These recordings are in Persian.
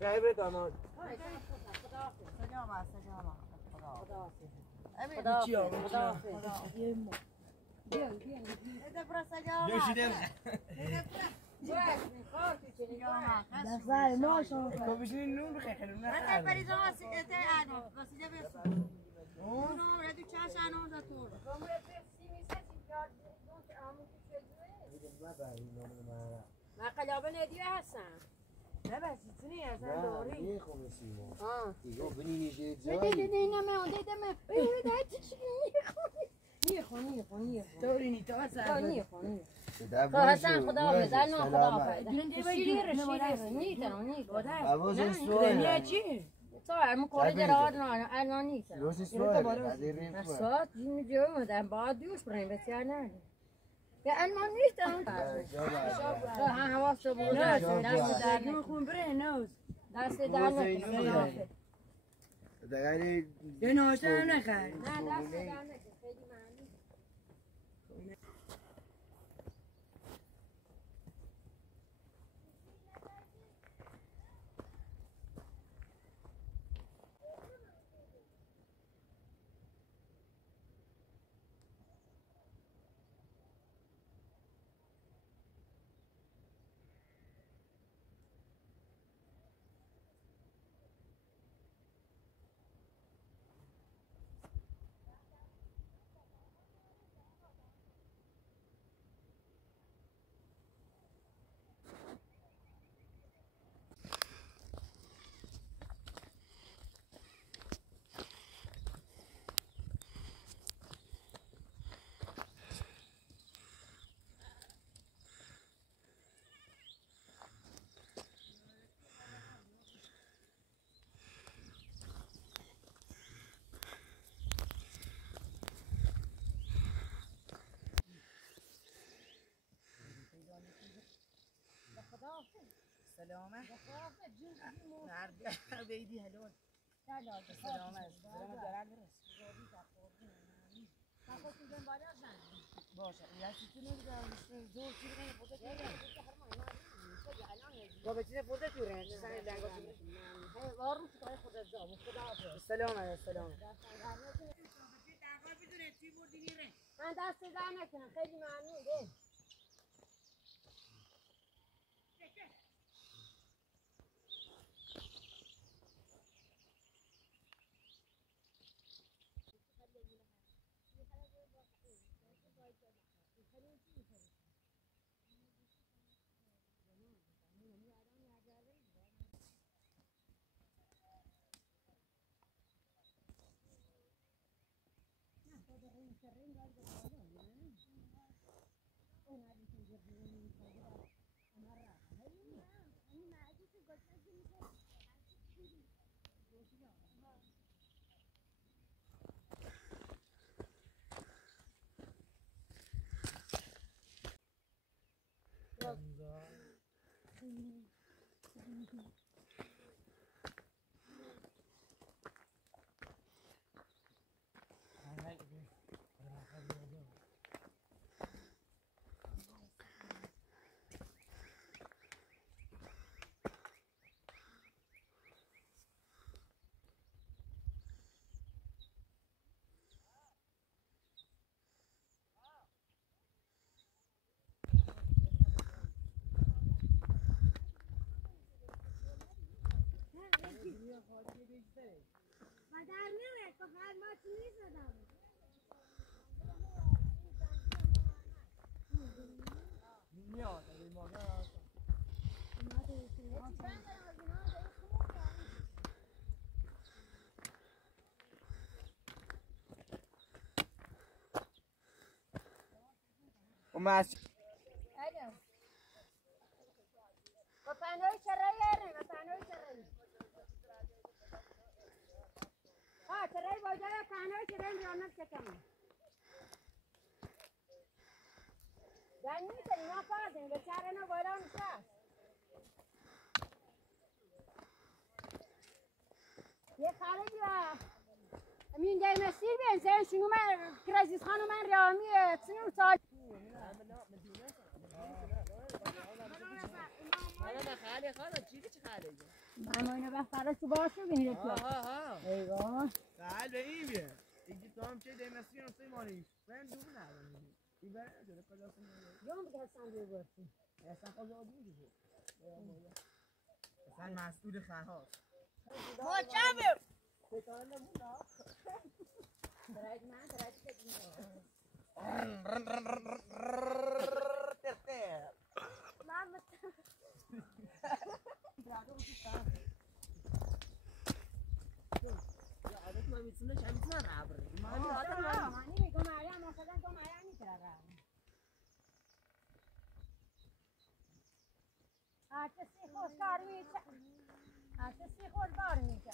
شايبه داماد ما قلابه ندیه هستن نه بس چی هستن دوری نه خمسیمو دیگه بنی نیجه دیدی نه من دیدم میخونی دوری نیتا هستن حسن خدا حافظ الان خدا حافظ شیر عوض سوال چی؟ هم کاری در الان نیست روز سوال ساعت اینجا اومدن باید دیوش بریم بسیار نه یا الان نیست هم حواست بود دست در نمیخون بره نوز دست در نکنم دقیقه یه نوشته هم نخیر نه دست در نکنم خیلی معنی سلامه هر بیدی هلون سلامه باشه یه چیزی نمیدونم زور چی بگم خودت بابا چیز خودت تو رنج سن لنگا وارو خدای خودت جا خدا سلامه من دست در نکنم خیلی ممنون وماس الو وفانوي شرايين وفانوي شرايين شراي بوجايا فانوي شرايين رونق كمان داني تنما فازن بچارنا بولان شاس یه خالد یا امین جای مسیر بین زن شنو من کرازیز خانم من رامی تنو سال أنا خالي خالد چی چی خاله من اینو بخره تو باشه بینه تو ها ایوه تعال به این بیا اینجا تو هم چه دیمسی نسته مالی من دو ندارم این برای نداره کلاس جون بگه هستن دیو برسی اصلا خود آدمی دیگه اصلا مسئول خرهاست ما چه برای من برای که ما میتونه چه میتونه رابر مانی میگم مریم مثلا تو مریم میتره آتشی خوش کار میشه آتشی خوش کار میشه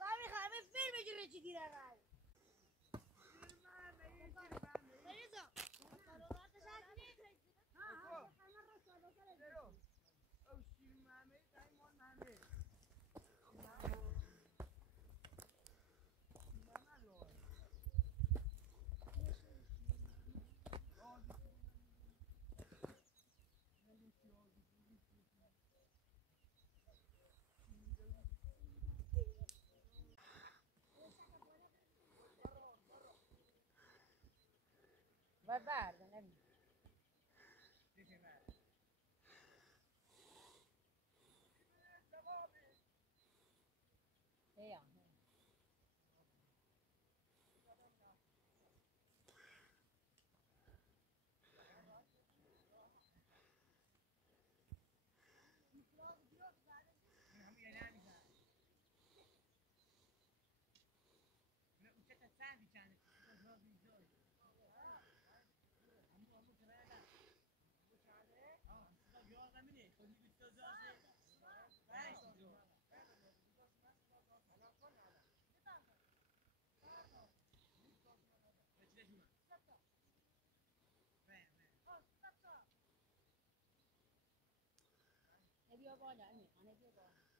Babi khame film jure chi gira gal. Reza. Karolat saatni. و برد نمی هیا بیا بالا امیر خانه بیا بالا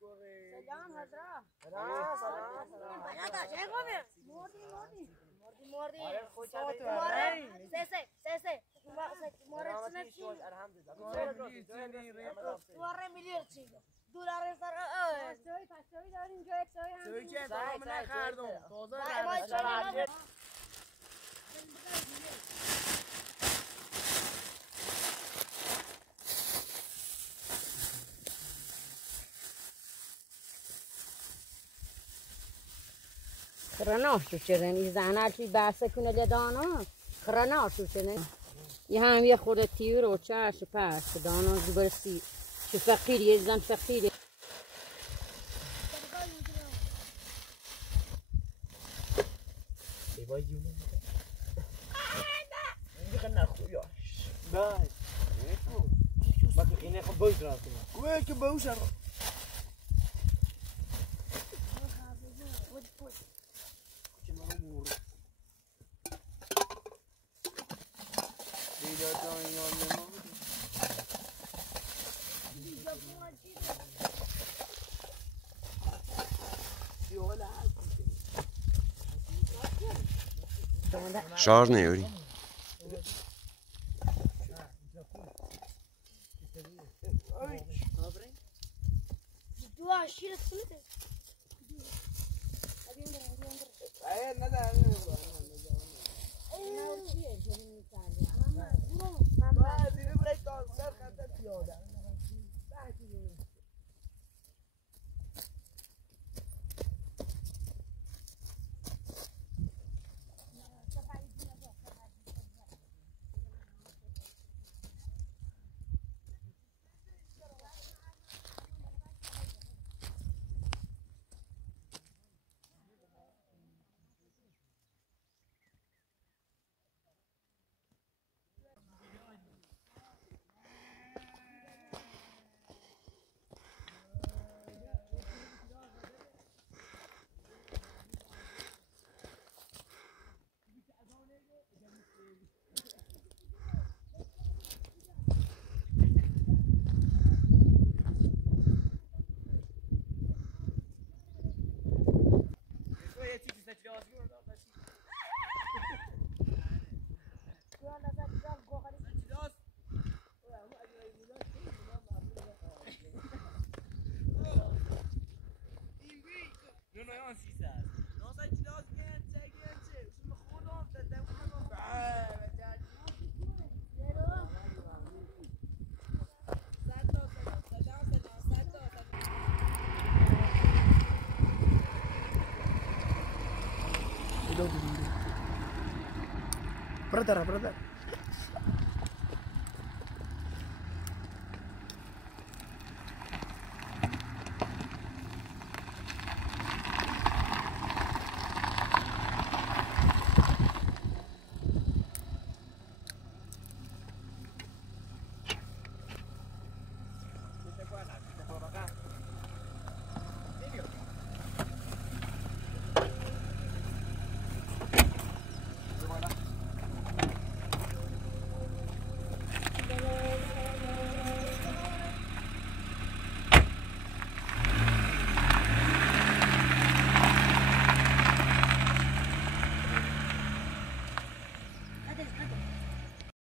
سلام حضرت سلام سلام بنادا چه خوبی؟ مردی صوت سه مورد سنتی دوره میلیون چی دلار سر پستوی داریم اینجا یک سوی هم سوی که تمام نخردم تازه خرناش شدن این زنه چی بحث کنه لدانا خرناش شدن یه هم یه خورده تیور و چش و پس دانا زبرستی چه فقیری یه زن فقیری Vai de uma. Fica na rua. Vai. Mas ele é com boa graça. Ué, que bom, Sara. شارژ نیاری دو عشیرت کنید Brother.